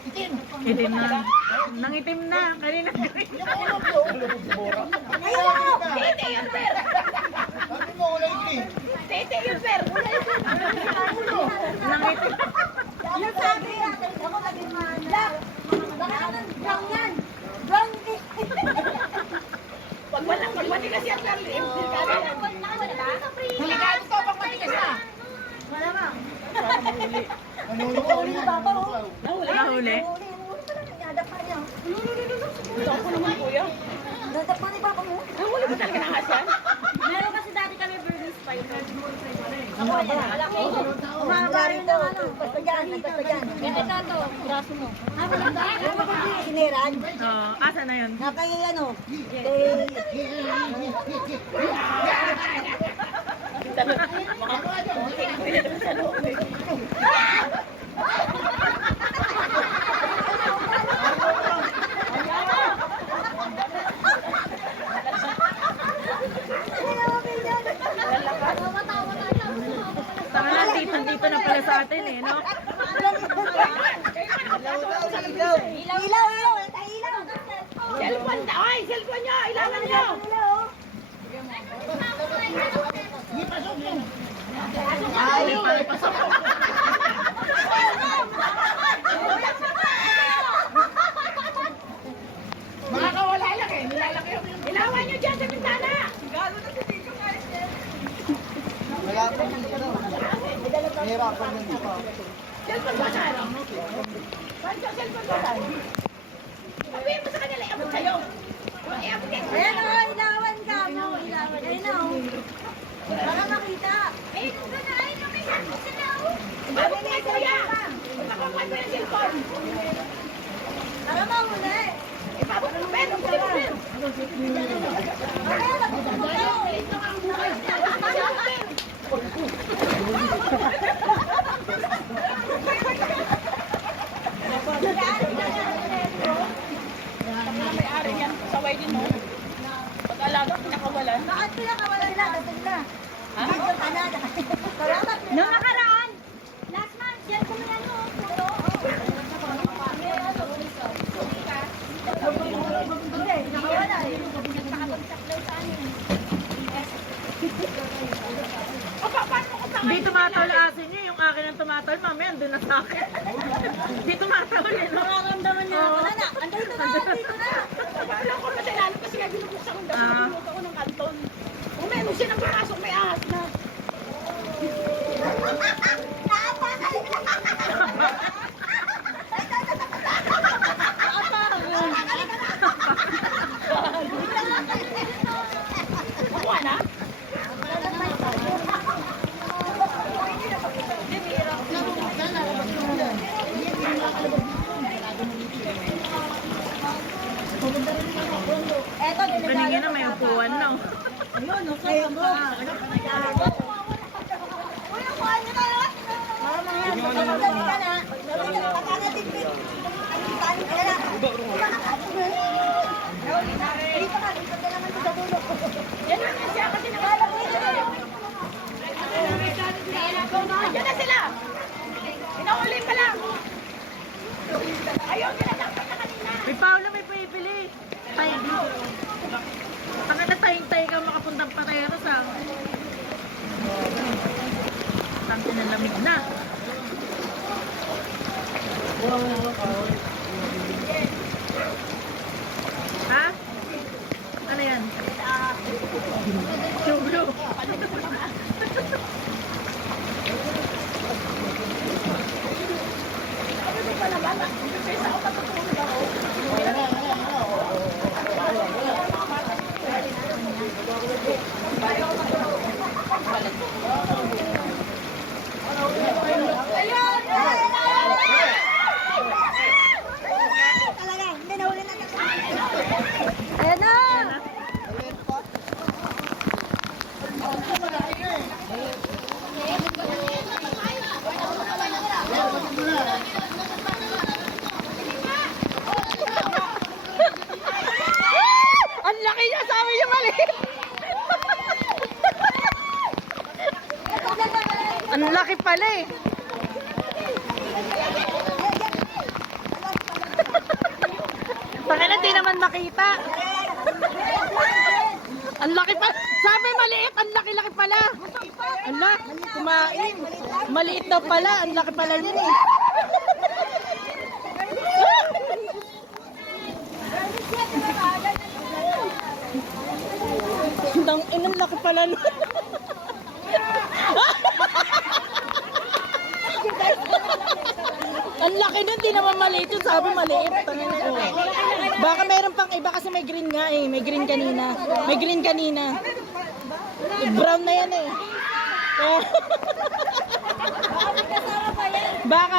Itim. Itim na. Nangitim na. Kanina. Ayaw! Tete yun, sir. Sabi mo, kulay green. Tete yun, sir. Nangitim. Yung sabi natin, ako naging black. Baka naman brown yan. Brown din. Pag matigas yan, sir. Delikado to, pag matigas na. Malamang. Ano yung Baba, oh. Nahuli. Huli pa lang. Nadapa niya. Ito ako naman, kuya. Nadapa ni Papa mo. Nahuli ba talaga ng asan? Meron kasi dati kami burgers pa yun. Ako, malaki. Umaba rin ng ano. Basta dyan, basta dyan. Ito to, braso mo. Ano ba siniran? Asa na yun? Nakay ano? Tama na, dito na pala sa atin eh, no? Ilaw, ilaw. Cellphone na. Ay, cellphone nyo. Ilangan nyo. Ay, pasok. Makakawala lang eh. Nilalaki yung... Ilawan nyo dyan sa bintana. Galo na si Tito guys. Wala pa rin ito. Nahirapan yung dito. Cellphone ba saan? Saan siya cellphone ba saan? Sabihin mo sa kanila, iabot sa'yo. Iabot kayo. Ayan o, ilawan ka mo. Ilawan. Ayun o. Baka makita. Eh, kung gano'n, ay, nakita mo sila. Ibabot mo kay kuya. Magpapakuha mo yung cellphone. Para mahuli. Ibabot mo, pero hindi mo, pero. Ayan, nakita mo ka. May-ari yan. Saway din mo. Pag-alaga, pinakawalan. Bakit pinakawalan nila? Kasi nila. Video ka na. Salamat. Nung nakaraan, Last month, yan kung may ano. Photo. Hindi, nakawala eh. Nakapagsak daw sa amin. paano ko sa Di tumatol asin niyo, yung akin ang tumatol, mamaya andun na sa akin. Di tumatol eh, no? Nakaramdaman niya ako na. Andito na, andito na. Paano ko matilaan kasi nga binubuksan ko dahil binubuka ko ng kanton. Kung meron siya ng parasok, may ahas na. Nakuha na? Eto, Kanina na may upuan na. Ayun, no, kaya mo. Uy, kuha niyo na yun. Para mga yan, magkakadali ka na. Pagkakatipid. Kanin ka na. Dito ka, dito ka naman sa dulo. Yan na siya kasi nakalagay na. Yan na sila. Pinahuli pa lang. Ayaw nila dapat na kanina. May Paolo, may pipili. Tayo dito. Pagka natayong-tayo ka makapuntang pateros ah. Tanto na lamig na. Ha? Ano yan? Chublo. Sabi ko pa naman, kaysa ako matutulog ako. Ayun! Talaga, hindi nahuli na. Ayan na! nakita. Ang laki pa. Sabi maliit, ang laki-laki pala. Ala, kumain. Maliit daw pala, ang laki pala yun eh. Ang laki pala nun. Ang laki nun, di naman maliit yun. Sabi maliit. Baka meron pang iba kasi may green nga eh. May green kanina. May green kanina. Brown na yan eh. Baka